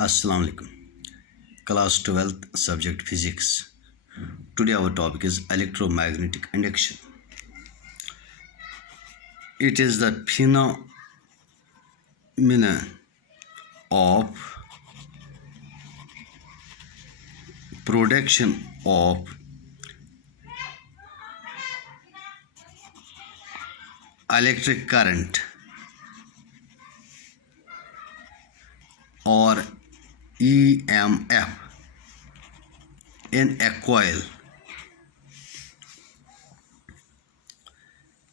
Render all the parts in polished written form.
Assalamu alaikum. Class 12th subject physics. Today our topic is electromagnetic induction. It is the phenomenon of production of electric current or EMF in a coil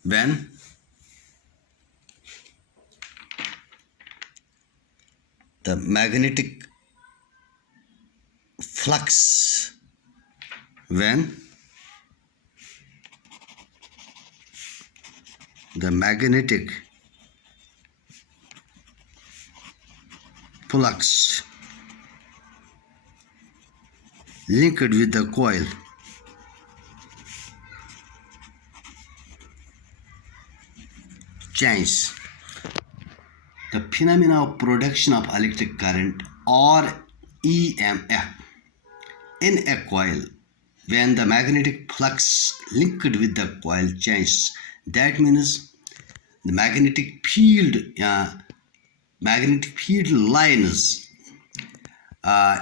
when the magnetic flux when the magnetic flux linked with the coil change. The phenomena of production of electric current or EMF in a coil when the magnetic flux linked with the coil changes. That means the magnetic field lines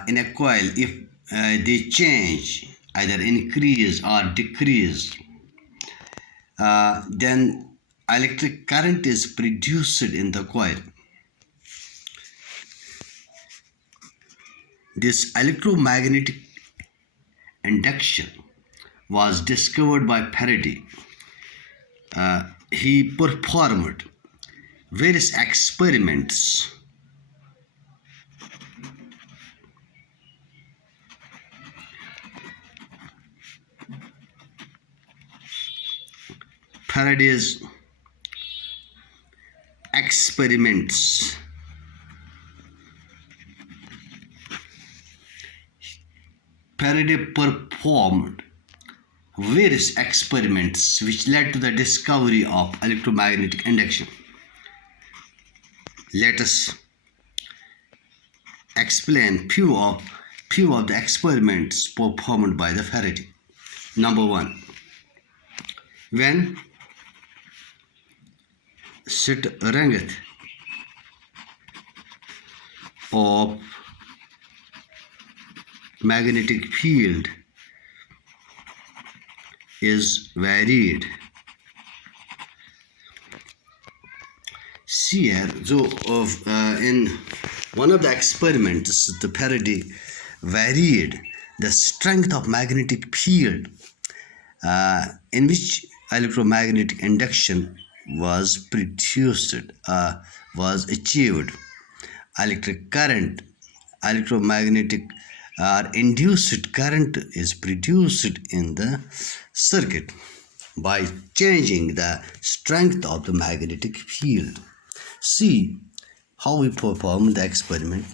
in a coil, if they change, either increase or decrease, then electric current is produced in the coil. This electromagnetic induction was discovered by Faraday. He performed various experiments Faraday's experiments Faraday performed various experiments which led to the discovery of electromagnetic induction. Let us explain few of the experiments performed by the Faraday. Number one, when strength of magnetic field is varied. See here, so in one of the experiments, the Faraday varied the strength of magnetic field in which electromagnetic induction was produced, was achieved. Electromagnetic induced current is produced in the circuit by changing the strength of the magnetic field. See how we performed the experiment.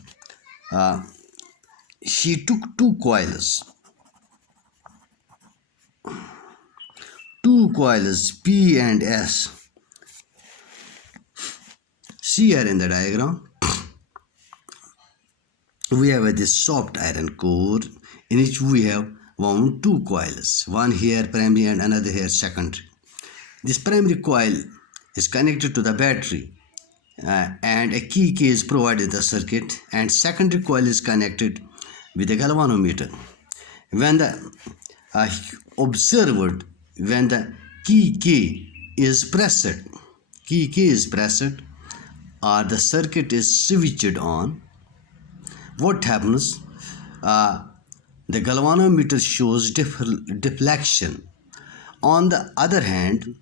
He took two coils P and S. See here in the diagram, we have this soft iron core in which we have wound two coils, one here primary and another here secondary. This primary coil is connected to the battery and a key is provided in the circuit, and secondary coil is connected with a galvanometer. When the observed, when the key K is pressed or the circuit is switched on, what happens? The galvanometer shows deflection. On the other hand,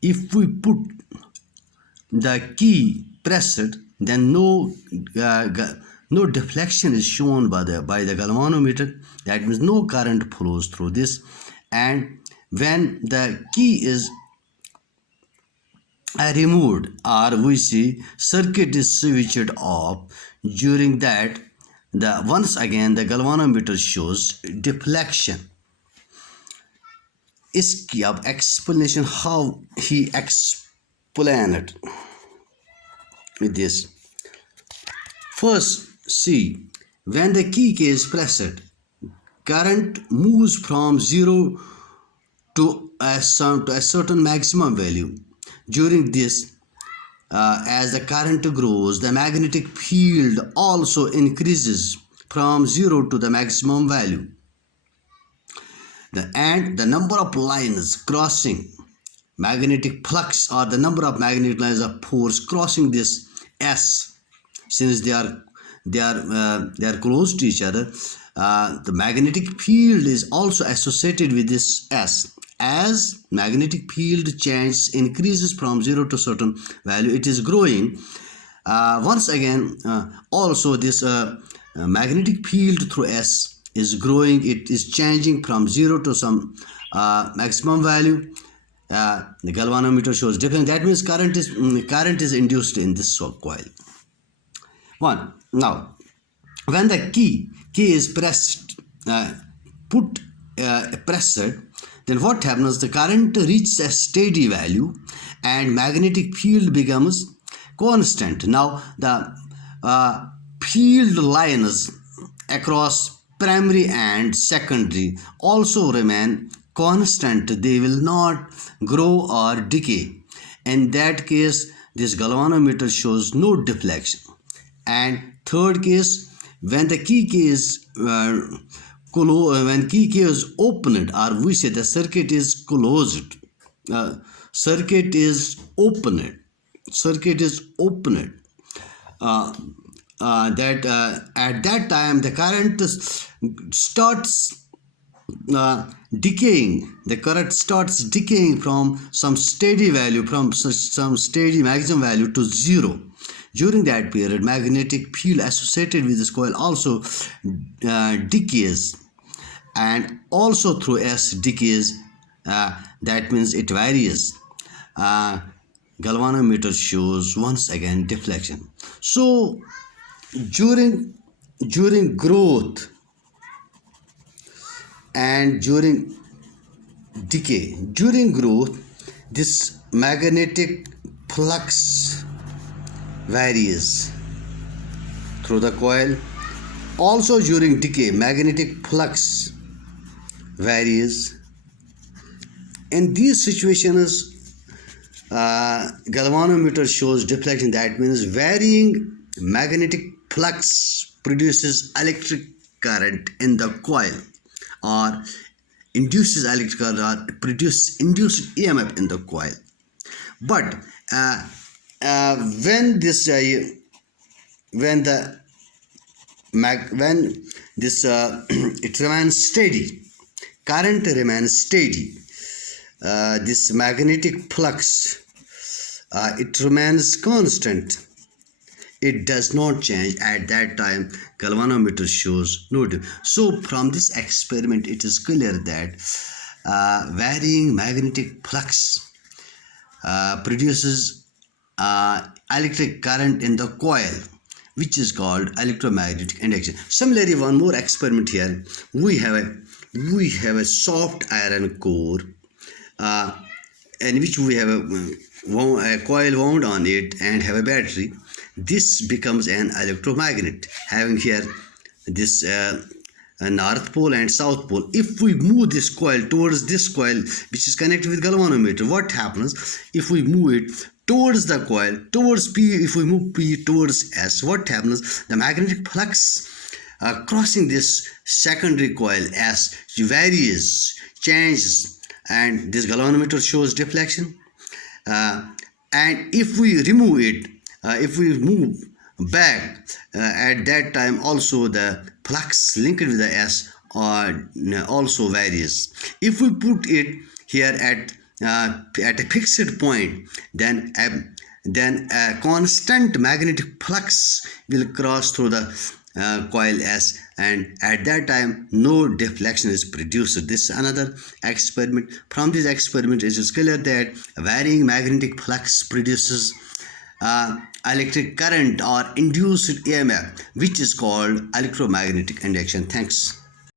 if we put the key pressed, then no deflection is shown by the galvanometer. That means no current flows through this. And when the key is removed, or we see circuit is switched off, during that once again the galvanometer shows deflection. इसकी अब explanation how he explained it with this. First, See, when the key is pressed, current moves from 0 to a certain maximum value. During this, as the current grows, the magnetic field also increases from 0 to the maximum value. And the number of lines crossing magnetic flux, or the number of magnetic lines of force crossing this S, since they are close to each other, the magnetic field is also associated with this S. As magnetic field change increases from 0 to certain value, it is growing. Once again, also this magnetic field through S is growing. It is changing from 0 to some maximum value. The galvanometer shows difference. That means current is induced in this coil. One. Now, when the key is pressed, pressed, then what happens? The current reaches a steady value, and magnetic field becomes constant. Now, the field lines across primary and secondary also remain constant. They will not grow or decay. In that case, this galvanometer shows no deflection. And third case, when the key is opened, or we say the circuit is closed, circuit is opened, at that time the current starts decaying. The current starts decaying from some steady value, from some steady maximum value to 0. During that period, magnetic field associated with this coil also decays, and also through S decays. That means it varies. Galvanometer shows once again deflection. So during growth and during decay, during growth, this magnetic flux varies through the coil. Also during decay, magnetic flux varies. In these situations, galvanometer shows deflection. That means varying magnetic flux produces electric current in the coil, or induces electric current, or produces induced EMF in the coil. But when this it remains steady, current remains steady, this magnetic flux it remains constant, it does not change. At that time, galvanometer shows no difference. So from this experiment, it is clear that varying magnetic flux produces electric current in the coil, which is called electromagnetic induction. Similarly, one more experiment here. We have a soft iron core in which we have a coil wound on it and have a battery. This becomes an electromagnet, having here this north pole and south pole. If we move this coil towards this coil, which is connected with galvanometer, what happens? If we move it towards the coil, towards P, if we move P towards S, what happens? The magnetic flux crossing this secondary coil S varies, changes, and this galvanometer shows deflection. And if we remove it, if we move back, at that time also the flux linked with the S also varies. If we put it here at a fixed point, then a constant magnetic flux will cross through the coil S, and at that time no deflection is produced. This is another experiment. From this experiment, it is clear that varying magnetic flux produces electric current or induced EMF, which is called electromagnetic induction. Thanks.